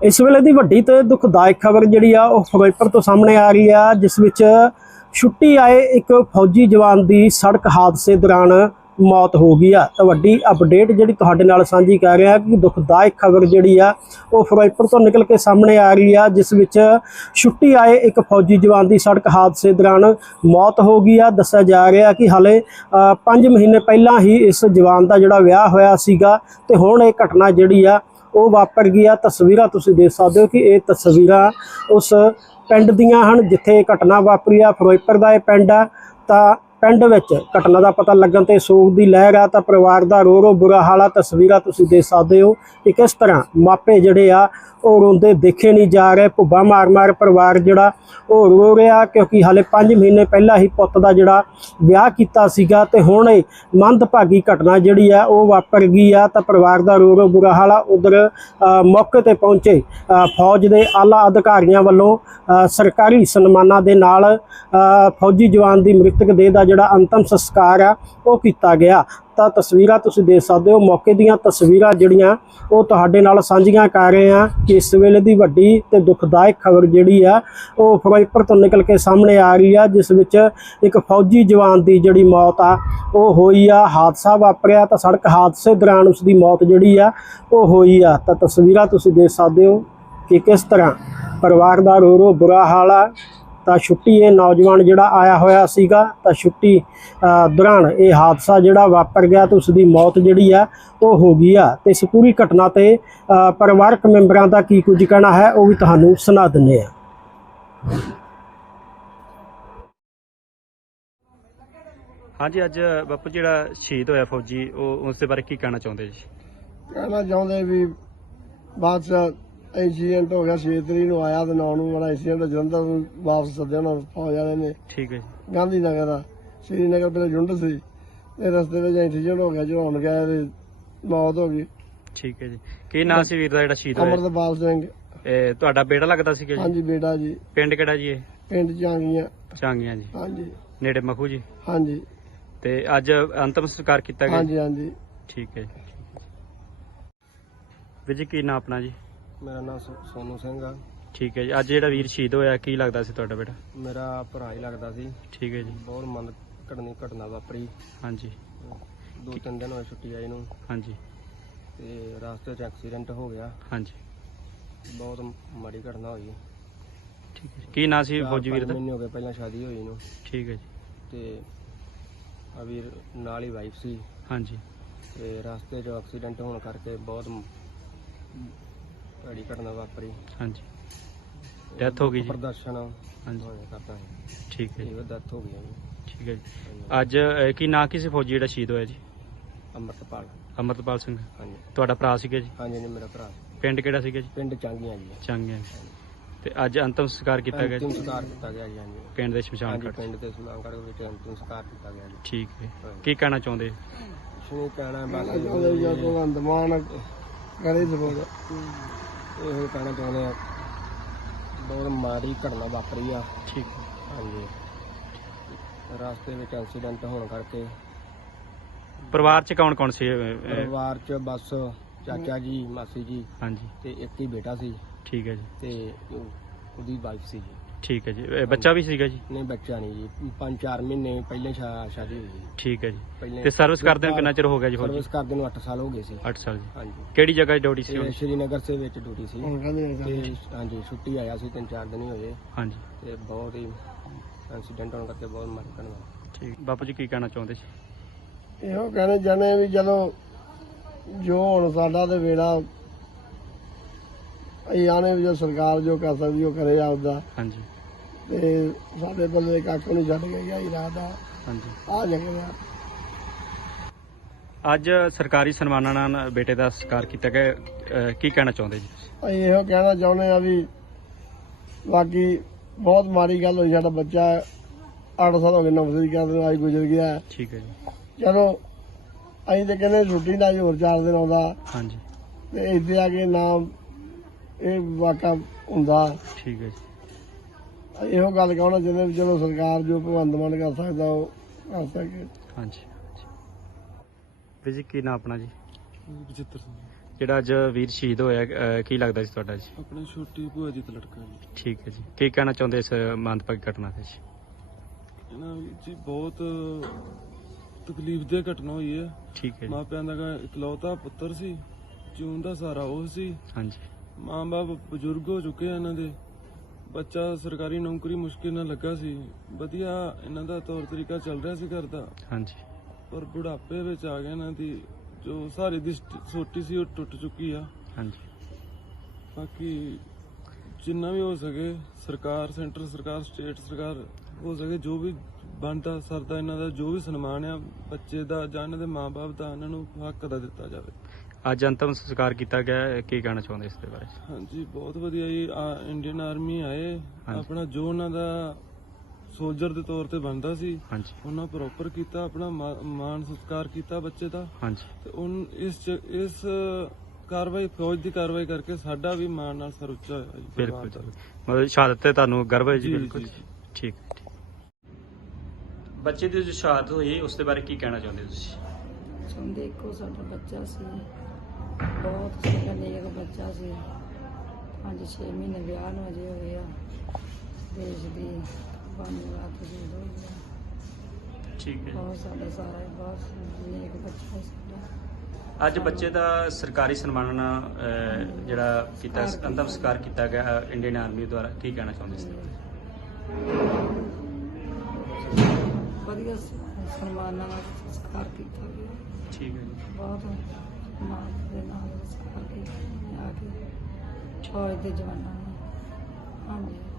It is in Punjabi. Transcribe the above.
ਇਸ ਵੇਲੇ ਦੀ ਵੱਡੀ ਤੇ ਦੁਖਦਾਇਕ ਖਬਰ ਜਿਹੜੀ ਆ, ਉਹ ਫਿਰੋਜ਼ਪੁਰ ਤੋਂ ਸਾਹਮਣੇ ਆ ਰਹੀ ਆ, ਜਿਸ ਵਿੱਚ ਛੁੱਟੀ ਆਏ ਇੱਕ ਫੌਜੀ ਜਵਾਨ ਦੀ ਸੜਕ ਹਾਦਸੇ ਦੌਰਾਨ ਮੌਤ ਹੋ ਗਈ ਆ। ਤਾਂ ਵੱਡੀ ਅਪਡੇਟ ਜਿਹੜੀ ਤੁਹਾਡੇ ਨਾਲ ਸਾਂਝੀ ਕਰ ਰਿਹਾ ਕਿ ਦੁਖਦਾਇਕ ਖਬਰ ਜਿਹੜੀ ਆ, ਉਹ ਫਿਰੋਜ਼ਪੁਰ ਤੋਂ ਨਿਕਲ ਕੇ ਸਾਹਮਣੇ ਆ ਰਹੀ ਆ, ਜਿਸ ਵਿੱਚ ਛੁੱਟੀ ਆਏ ਇੱਕ ਫੌਜੀ ਜਵਾਨ ਦੀ ਸੜਕ ਹਾਦਸੇ ਦੌਰਾਨ ਮੌਤ ਹੋ ਗਈ ਆ। ਦੱਸਿਆ ਜਾ ਰਿਹਾ ਕਿ ਹਾਲੇ 5 ਮਹੀਨੇ ਪਹਿਲਾਂ ਹੀ ਇਸ ਜਵਾਨ ਦਾ ਜਿਹੜਾ ਵਿਆਹ ਹੋਇਆ ਸੀਗਾ, ਤੇ ਹੁਣ ਇਹ ਘਟਨਾ ਜਿਹੜੀ ਆ ਉਹ ਵਾਪਰ ਗਈ ਆ ਤਸਵੀਰਾਂ ਤੁਸੀਂ ਦੇਖ ਸਕਦੇ ਹੋ ਕਿ ਇਹ ਤਸਵੀਰਾਂ ਉਸ ਪਿੰਡ ਦੀਆਂ ਹਨ, ਜਿੱਥੇ ਇਹ ਘਟਨਾ ਵਾਪਰੀ ਆ। ਫਿਰੋਜ਼ਪੁਰ ਦਾ ਇਹ ਪਿੰਡ ਆ। ਤਾਂ ਪਿੰਡ ਵਿੱਚ ਘਟਨਾ ਦਾ ਪਤਾ ਲੱਗਣ ਤੇ ਸੋਗ ਦੀ ਲਹਿਰ ਆ, ਤਾਂ ਪਰਿਵਾਰ ਦਾ ਰੋ ਰੋ ਬੁਰਾ ਹਾਲ ਆ, ਤਸਵੀਰਾਂ ਤੁਸੀਂ ਦੇਖ ਸਕਦੇ ਹੋ ਕਿ ਕਿਸ ਤਰ੍ਹਾਂ ਮਾਪੇ ਜਿਹੜੇ ਆ, ਉਹ ਰੋਂਦੇ ਦੇਖੇ ਨਹੀਂ ਜਾ ਰਹੇ, ਭੁੱਬਾ ਮਾਰ ਮਾਰ ਪਰਿਵਾਰ ਜਿਹੜਾ, ਉਹ ਰੋ ਰਿਹਾ ਕਿਉਂਕਿ ਹਾਲੇ 5 ਮਹੀਨੇ ਪਹਿਲਾਂ ਹੀ ਪੁੱਤ ਦਾ ਜਿਹੜਾ ਵਿਆਹ ਕੀਤਾ ਸੀਗਾ ਤੇ ਹੁਣ ਇਹ ਮੰਦਭਾਗੀ ਘਟਨਾ ਜਿਹੜੀ ਆ, ਉਹ ਵਾਪਰ ਗਈ ਆ, ਤਾਂ ਪਰਿਵਾਰ ਦਾ ਰੋ ਰੋ ਬੁਰਾ ਹਾਲਾ ਆ। ਉਧਰ ਮੌਕੇ ਤੇ ਪਹੁੰਚੇ ਫੌਜ ਦੇ ਆਲਾ ਅਧਿਕਾਰੀਆਂ ਵੱਲੋਂ ਸਰਕਾਰੀ ਸਨਮਾਨਾਂ ਦੇ ਨਾਲ ਫੌਜੀ ਜਵਾਨ ਦੀ ਮ੍ਰਿਤਕ ਦੇਹ ਦਾ ਜਿਹੜਾ ਅੰਤਮ ਸੰਸਕਾਰ ਆ ਉਹ ਕੀਤਾ ਗਿਆ। ਤਾਂ ਤਸਵੀਰਾਂ ਤੁਸੀਂ ਦੇਖ ਸਕਦੇ ਹੋ, ਮੌਕੇ ਦੀਆਂ ਤਸਵੀਰਾਂ ਜਿਹੜੀਆਂ, ਉਹ ਤੁਹਾਡੇ ਨਾਲ ਸਾਂਝੀਆਂ ਕਰ ਰਹੇ ਹਾਂ ਕਿ ਇਸ ਵੇਲੇ ਦੀ ਵੱਡੀ ਤੇ ਦੁਖਦਾਇਕ ਖਬਰ ਜਿਹੜੀ ਆ, ਉਹ ਫਿਰੋਜ਼ਪੁਰ ਤੋਂ ਨਿਕਲ ਕੇ ਸਾਹਮਣੇ ਆ ਰਹੀ ਆ, ਜਿਸ ਵਿੱਚ ਇੱਕ ਫੌਜੀ ਜਵਾਨ ਦੀ ਜਿਹੜੀ ਮੌਤ ਆ, ਉਹ ਹੋਈ ਆ, ਹਾਦਸਾ ਵਾਪਰਿਆ। ਤਾਂ ਸੜਕ ਹਾਦਸੇ ਦੌਰਾਨ ਉਸ ਦੀ ਮੌਤ ਜਿਹੜੀ ਆ, ਉਹ ਹੋਈ ਆ। ਤਾਂ ਤਸਵੀਰਾਂ ਤੁਸੀਂ ਦੇਖ ਸਕਦੇ ਹੋ ਕਿ ਕਿਸ ਤਰ੍ਹਾਂ ਪਰਿਵਾਰ ਦਾ ਰੋ ਰੋ ਬੁਰਾ ਹਾਲ ਆ। ਤਾਂ ਛੁੱਟੀ ਇਹ ਨੌਜਵਾਨ ਜਿਹੜਾ ਆਇਆ ਹੋਇਆ ਸੀਗਾ ਤਾਂ ਛੁੱਟੀ ਦੌਰਾਨ ਇਹ ਹਾਦਸਾ ਜਿਹੜਾ ਵਾਪਰ ਗਿਆ ਤੇ ਉਸ ਦੀ ਮੌਤ ਜਿਹੜੀ ਆ ਉਹ ਹੋ ਗਈ ਆ। ਤੇ ਇਸ ਪੂਰੀ ਘਟਨਾ ਤੇ ਪਰਿਵਾਰਕ ਮੈਂਬਰਾਂ ਦਾ ਕੀ ਕੁਝ ਕਹਿਣਾ ਹੈ ਉਹ ਵੀ ਤੁਹਾਨੂੰ ਸੁਣਾ ਦਿੰਨੇ ਆ ਹਾਂਜੀ ਅੱਜ ਬਾਪੂ ਜਿਹੜਾ ਸ਼ਹੀਦ ਹੋਇਆ ਫੌਜੀ ਉਹ ਉਸ ਦੇ ਬਾਰੇ ਕੀ ਕਹਿਣਾ ਚਾਹੁੰਦੇ ਜੀ? ਕਹਿਣਾ ਚਾਹੁੰਦੇ ਵੀ ਬਾਅਦ ਚ ਐਕਸੀਡੈਂਟ ਹੋ ਗਿਆ 6 ਤਰੀਕ ਨੂੰ ਆਇਆ ਤੇ 9 ਨੂੰ ਵਾਲਾ ਐਕਸੀਡੈਂਟ ਜਲੰਧਰ ਨੂੰ ਵਾਪਸ ਸੱਦਿਆ ਉਹਨਾਂ ਫੌਜ ਵਾਲਿਆਂ ਨੇ। ਠੀਕ ਹੈ ਜੀ। ਗਾਂਧੀ ਨਗਰ ਦਾ ਸ਼੍ਰੀਨਗਰ ਪਹਿਲੇ ਜੁੰਡ ਸੀ ਤੇ ਰਸਤੇ ਵਿੱਚ ਐਕਸੀਡੈਂਟ ਹੋ ਗਿਆ ਚੜਾਉਣ ਗਿਆ ਤੇ ਮੌਤ ਹੋ ਗਈ। ਠੀਕ ਹੈ ਜੀ। ਕੀ ਨਾਂ ਸੀ ਵੀਰ ਦਾ ਜਿਹੜਾ ਸ਼ਹੀਦ ਹੋਇਆ? ਅਮਰਤਪਾਲ ਸਿੰਘ। ਇਹ ਤੁਹਾਡਾ ਬੇਟਾ ਲੱਗਦਾ ਸੀਗਾ ਜੀ? ਹਾਂਜੀ ਬੇਟਾ ਜੀ। ਪਿੰਡ ਕਿਹੜਾ ਜੀ ਇਹ? ਪਿੰਡ ਜਾਂਗੀਆਂ ਚਾਂਗੀਆਂ ਜੀ। ਹਾਂਜੀ। ਨੇੜੇ ਮਖੂ ਜੀ? ਹਾਂਜੀ। ਤੇ ਅੱਜ ਅੰਤਮ ਸੰਸਕਾਰ ਕੀਤਾ ਗਿਆ ਹਾਂਜੀ ਹਾਂਜੀ। ਠੀਕ ਹੈ ਜੀ। ਵੀਰ ਜੀ ਕੀ ਨਾਂ ਆਪਣਾ ਜੀ? ਮੇਰਾ ਨਾਮ ਸੋਨੂ ਸਿੰਘ ਆ। ਠੀਕ ਹੈ ਜੀ। ਅੱਜ ਜਿਹੜਾ ਵੀਰ ਸ਼ਹੀਦ ਹੋਇਆ ਕੀ ਲੱਗਦਾ ਸੀ ਤੁਹਾਡਾ ਬੇਟਾ? ਮੇਰਾ ਭਰਾ ਹੀ ਲੱਗਦਾ ਸੀ। ਠੀਕ ਹੈ ਜੀ। ਬਹੁਤ ਮਨ ਘਟਨੀ ਘਟਨਾ ਵਾਪਰੀ। ਹਾਂਜੀ। ਦੋ ਤਿੰਨ ਦਿਨ ਹੋਏ ਛੁੱਟੀ ਆਈ ਨੂੰ। ਹਾਂਜੀ। ਤੇ ਰਸਤੇ 'ਚ ਐਕਸੀਡੈਂਟ ਹੋ ਗਿਆ। ਹਾਂਜੀ। ਬਹੁਤ ਮਾੜੀ ਘਟਨਾ ਹੋਈ। ਠੀਕ ਹੈ। ਕੀ ਨਾਂ ਸੀ ਫੌਜੀ ਵੀਰ ਦਾ? ਮਹੀਨੇ ਹੋ ਗਏ ਪਹਿਲਾਂ ਸ਼ਾਦੀ ਹੋਈ ਨੂੰ। ਠੀਕ ਹੈ ਜੀ। ਤੇ ਆ ਵੀਰ ਨਾਲ ਹੀ ਵਾਈਫ ਸੀ। ਹਾਂਜੀ। ਤੇ ਰਸਤੇ 'ਚ ਐਕਸੀਡੈਂਟ ਹੋਣ ਕਰਕੇ ਬਹੁਤ ਭੈੜੀ ਘਟਨਾ ਵਾਪਰੀ। ਹਾਂਜੀ। ਡੈਥ ਹੋ ਗਈ ਜੀ। ਪ੍ਰਦਰਸ਼ਨ ਹਾਂਜੀ। ਹੋਇਆ ਕਰਦਾ ਹੈ ਠੀਕ ਹੈ ਜੀ। ਇਹ ਡੈਥ ਹੋ ਗਈ ਹੈ ਜੀ। ਠੀਕ ਹੈ ਜੀ। ਅੱਜ ਅਹ, ਕੀ ਨਾਂ ਕਿਸੇ ਫੌਜੀ ਜਿਹੜਾ ਸ਼ਹੀਦ ਹੋਇਆ ਜੀ? ਅੰਮ੍ਰਿਤਪਾਲ। ਅਮਰਤਪਾਲ ਸਿੰਘ। ਹਾਂਜੀ। ਤੁਹਾਡਾ ਭਰਾ ਸੀਗਾ ਜੀ? ਹਾਂਜੀ ਜੀ ਮੇਰਾ ਭਰਾ ਪਿੰਡ ਕਿਹੜਾ ਸੀਗਾ ਜੀ? ਪਿੰਡ ਚਾਂਗੀਆਂ ਜੀ। ਚੰਗਿਆ ਤੇ ਅੱਜ ਅੰਤਮ ਸੰਸਕਾਰ ਕੀਤਾ ਗਿਆ ਅੰਤਿਮ ਜੀ ਸੰਸਕਾਰ ਕੀਤਾ ਗਿਆ ਜੀ ਹਾਂਜੀ। ਪਿੰਡ ਦੇ ਸ਼ਮਸ਼ਾਨ ਹਾਂਜੀ ਘਾਟ 'ਚ। ਪਿੰਡ ਦੇ ਸਮਾਂਕਰ ਵਿੱਚ ਅੰਤਿਮ ਸੰਸਕਾਰ ਕੀਤਾ ਗਿਆ ਜੀ। ਠੀਕ ਹੈ। ਹਾਂਜੀ। ਕੀ ਕਹਿਣਾ ਚਾਹੁੰਦੇ? ਸ਼ੁਰੂ ਕਹਿਣਾ ਬਸ ਜੋ। ਭਗਵੰਤ ਮਾਨ ਕਰੇ ਜ਼ਰੂਰ ਇਹ ਕਹਿਣਾ ਚਾਹੁੰਦੇ ਆ ਬਹੁਤ ਮਾੜੀ ਘਟਨਾ ਵਾਪਰੀ ਆ। ਠੀਕ। ਹਾਂਜੀ। ਰਸਤੇ ਵਿੱਚ ਐਕਸੀਡੈਂਟ ਹੋਣ ਕਰਕੇ। ਪਰਿਵਾਰ 'ਚ ਕੌਣ ਕੌਣ ਸੀ ਅਹ, ਅਹ, ਪਰਿਵਾਰ 'ਚ ਬਸ ਚਾਚਾ ਜੀ ਮਾਸੀ ਜੀ ਹਾਂਜੀ। ਤੇ ਇੱਕ ਹੀ ਬੇਟਾ ਸੀ। ਠੀਕ ਹੈ ਜੀ। ਤੇ ਉਹ- ਉਹਦੀ ਵਾਈਫ ਸੀ ਜੀ। ਠੀਕ ਹੈ ਜੀ। ਇਹ ਬੱਚਾ ਵੀ ਸੀਗਾ ਜੀ? ਨਹੀਂ ਬੱਚਾ ਨਹੀਂ ਜੀ। ਪੰਜ ਚਾਰ ਮਹੀਨੇ ਪਹਿਲੇ ਸ਼ਾ- ਸ਼ਾਦੀ ਹੋਈ ਜੀ। ਠੀਕ ਹੈ ਜੀ। ਪਹਿਲੇ ਤੇ ਸਰਵਿਸ ਕਰਦੇ ਨੂੰ ਕਿੰਨਾ ਚਿਰ ਹੋ ਗਿਆ ਜੀ ਫੌਜੀ ਸਰਵਿਸ ਕਰਦੇ ਨੂੰ 8 ਸਾਲ ਹੋ ਗਏ ਸੀ। 8 ਸਾਲ ਜੀ। ਹਾਂਜੀ। ਕਿਹੜੀ ਜਗ੍ਹਾ ਡਿਊਟੀ ਸੀ ਤੇ? ਸ਼੍ਰੀਨਗਰ ਸੇ ਵਿੱਚ ਡਿਊਟੀ ਸੀ। ਤੇ ਹਾਂਜੀ ਛੁੱਟੀ ਆਇਆ ਸੀ ਤਿੰਨ ਚਾਰ ਦਿਨ ਹੀ ਹੋਏ। ਹਾਂਜੀ। ਤੇ ਬਹੁਤ ਹੀ ਐਕਸੀਡੈਂਟ ਹੋਣ ਕਰਕੇ ਬਹੁਤ ਮਾੜੀ ਘਟਨਾ ਠੀਕ। ਬਾਪੂ ਜੀ ਕੀ ਕਹਿਣਾ ਚਾਹੁੰਦੇ ਸੀ? ਇਹੋ ਕਹਿੰਦੇ ਜਾਣੇ ਵੀ ਚਲੋ ਜੋ ਹੁਣ ਸਾਡਾ ਤੇ ਵੇੜਾ ਅਸੀਂ ਆਨੇ ਵੀ ਜੋ ਸਰਕਾਰ ਜੋ ਕਰ ਸਕਦੀ ਉਹ ਕਰੇ ਆਪਦਾ। ਹਾਂਜੀ। ਤੇ ਸਾਡੇ ਬੰਦੇ ਕੱਖ ਨਹੀਂ ਛੱਡ ਕੇ ਗਿਆ ਇਰਾਦਾ ਹਾਂਜੀ। ਆ ਜਗ੍ਹਾ ਅੱਜ ਸਰਕਾਰੀ ਸਨਮਾਨਾਂ ਨਾਲ ਬੇਟੇ ਦਾ ਸਤਿਕਾਰ ਕੀਤਾ ਗਿਆ। ਅਹ, ਕੀ ਕਹਿਣਾ ਚਾਹੁੰਦੇ ਜੀ ਅਸੀਂ ਇਹੋ ਕਹਿਣਾ ਚਾਹੁੰਦੇ ਆ ਵੀ ਬਾਕੀ ਬਹੁਤ ਮਾੜੀ ਗੱਲ ਹੋਈ ਸਾਡਾ ਬੱਚਾ 8 ਸਾਲ ਹੋ ਗਏ ਨਵਸਰੀ ਕਰਦੇ ਨੂੰ ਅੱਜ ਗੁਜ਼ਰ ਗਿਆ। ਠੀਕ ਹੈ ਜੀ। ਚਲੋ ਅਸੀਂ ਤੇ ਕਹਿੰਦੇ ਛੁੱਟੀ ਨਾਲ ਹੀ ਹੋਰ ਚਾਰ ਦਿਨ ਆਉਂਦਾ। ਹਾਂਜੀ। ਤੇ ਇੱਥੇ ਆ ਕੇ ਨਾਮ ਇਹ ਵਾਕਾ ਹੁੰਦਾ। ਠੀਕ ਹੈ ਜੀ। ਇਹੋ ਗੱਲ ਕਹਣਾ ਚਾਹੁੰਦੇ ਵੀ ਚਲੋ ਸਰਕਾਰ ਜੋ ਭਗਵੰਤ ਮਾਨ ਕਰ ਸਕਦਾ ਉਹ ਕਰ ਸਕੇ। ਹਾਂਜੀ ਵੀਰ ਜੀ ਕੀ ਨਾਮ ਆਪਣਾ ਜੀ? ਬਚਿੱਤਰ ਸਿੰਘ। ਜਿਹੜਾ ਅੱਜ ਵੀਰ ਸ਼ਹੀਦ ਹੋਇਆ ਅਹ, ਕੀ ਲੱਗਦਾ ਸੀ ਤੁਹਾਡਾ ਜੀ? ਆਪਣੀ ਛੋਟੀ ਭੂਆ ਜੀ ਦਾ ਲੜਕਾ ਜੀ। ਠੀਕ ਹੈ ਜੀ। ਕੀ ਕਹਿਣਾ ਚਾਹੁੰਦੇ ਇਸ ਮੰਦਭਾਗੀ ਘਟਨਾ ਤੇ ਜੀ ਇਹਨਾਂ ਵਿੱਚ ਜੀ ਬਹੁਤ ਤਕਲੀਫ ਦੇ ਘਟਨਾ ਹੋਈ ਹੈ। ਠੀਕ ਹੈ ਜੀ। ਮਾਪਿਆਂ ਦਾ ਗਾ ਇਕਲੌਤਾ ਪੁੱਤਰ ਸੀ ਜੂਨ ਦਾ ਸਾਰਾ ਉਹ ਸੀ। ਹਾਂਜੀ। ਮਾਂ-ਬਾਪ ਬਜ਼ੁਰਗ ਹੋ ਚੁੱਕੇ ਆ ਇਹਨਾਂ ਦੇ। ਬੱਚਾ ਸਰਕਾਰੀ ਨੌਕਰੀ ਮੁਸ਼ਕਿਲ ਨਾਲ ਲੱਗਾ ਸੀ। ਵਧੀਆ ਇਹਨਾਂ ਦਾ ਤੌਰ ਤਰੀਕਾ ਚੱਲ ਰਿਹਾ ਸੀ ਘਰ ਦਾ। ਹਾਂਜੀ। ਪਰ ਬੁਢਾਪੇ ਵਿੱਚ ਆ ਗਿਆ ਇਹਨਾਂ ਦੀ। ਜੋ ਸਾਰੀ ਦੀ ਸੋਟੀ ਸੀ ਉਹ ਟੁੱਟ ਚੁੱਕੀ ਆ। ਹਾਂਜੀ। ਬਾਕੀ ਜਿੰਨਾ ਵੀ ਹੋ ਸਕੇ ਸਰਕਾਰ ਸੈਂਟਰ ਸਰਕਾਰ ਸਟੇਟ ਸਰਕਾਰ ਹੋ ਸਕੇ ਜੋ ਵੀ ਬਣਦਾ ਸਰਦਾ ਇਹਨਾਂ ਦਾ ਜੋ ਵੀ ਸਨਮਾਨ ਆ ਬੱਚੇ ਦਾ ਜਾਂ ਇਹਨਾਂ ਦੇ ਮਾਪੇ ਦਾ ਇਹਨਾਂ ਨੂੰ ਹੱਕ ਦਾ ਦਿੱਤਾ ਜਾਵੇ। ਅੱਜ ਅੰਤਮ ਸੰਸਕਾਰ ਕੀਤਾ ਗਿਆ ਹੈ, ਕੀ ਕਹਿਣਾ ਚਾਹੁੰਦੇ ਇਸ ਦੇ ਬਾਰੇ ਹਾਂਜੀ ਬਹੁਤ ਵਧੀਆ ਜੀ। ਆ, ਇੰਡੀਅਨ ਆਰਮੀ ਆਏ। ਆਪਣਾ ਜੋ ਉਹਨਾਂ ਦਾ ਸੋਲਜਰ ਦੇ ਤੌਰ ਤੇ ਬਣਦਾ ਸੀ ਹਾਂਜੀ। ਉਹਨਾਂ ਪ੍ਰੋਪਰ ਕੀਤਾ ਆਪਣਾ ਮਾ- ਮਾਣ ਸਤਿਕਾਰ ਕੀਤਾ ਬੱਚੇ ਦਾ। ਹਾਂਜੀ। ਤੇ ਉਨ ਇਸ ਚ- ਇਸ ਕਾਰਵਾਈ ਫੌਜ ਦੀ ਕਾਰਵਾਈ ਕਰਕੇ ਸਾਡਾ ਵੀ ਮਾਣ ਨਾਲ ਸਰ ਉੱਚਾ ਹੋਇਆ ਜੀ। ਬਿਲਕੁਲ ਜੀ। ਮਤਲਬ ਸ਼ਹਾਦਤ ਤੇ ਤੁਹਾਨੂੰ ਗਰਵ ਹੈ ਜੀ ਜੀ, ਬਿਲਕੁਲ। ਜੀ, ਠੀਕ ਬੱਚੇ ਦੀ ਜੋ ਸ਼ਹਾਦਤ ਹੋਈ ਉਸ ਦੇ ਬਾਰੇ ਕੀ ਕਹਿਣਾ ਚਾਹੁੰਦੇ ਹੋ ਤੁਸੀਂ? ਦੇਖੋ ਸਾਡਾ ਬੱਚਾ ਸੀ। ਬਹੁਤ ਸਾਡਾ ਨੇਕ ਬੱਚਾ ਸੀ। ਪੰਜ 6 ਮਹੀਨੇ ਵਿਆਹ ਨੂੰ ਅਜੇ ਹੋਏ ਆ ਦੇਸ਼ ਦੀ ਬਾਣੀ ਰਾਤ ਦੀ ਆ ਠੀਕ ਹੈ। ਬਹੁਤ ਸਾਡਾ ਸਾਰਾ ਬਹੁਤ ਨੇਕ ਬੱਚਾ ਸੀ ਸਾਡਾ। ਅੱਜ ਬੱਚੇ ਦਾ ਸਰਕਾਰੀ ਸਨਮਾਨ ਨਾਲ ਅਹ, ਜਿਹੜਾ ਕੀਤਾ ਅੰਤਮ ਸੰਸਕਾਰ ਕੀਤਾ ਗਿਆ ਇੰਡੀਅਨ ਆਰਮੀ ਦੁਆਰਾ। ਕੀ ਕਹਿਣਾ ਚਾਹੁੰਦੇ ਸੀ? ਵਧੀਆ ਸ- ਸਨਮਾਨਾਂ ਨਾਲ ਸੰਸਕਾਰ ਕੀਤਾ ਗਿਆ। ਠੀਕ ਹੈ ਜੀ। ਬਹੁਤ ਮਾਣ ਦੇ ਨਾਲ ਸੰਸਕਾਰ ਕੀਤਾ ਆ ਕੇ ਫੌਜ ਦੇ ਜਵਾਨਾਂ ਨੂੰ। ਹਾਂਜੀ।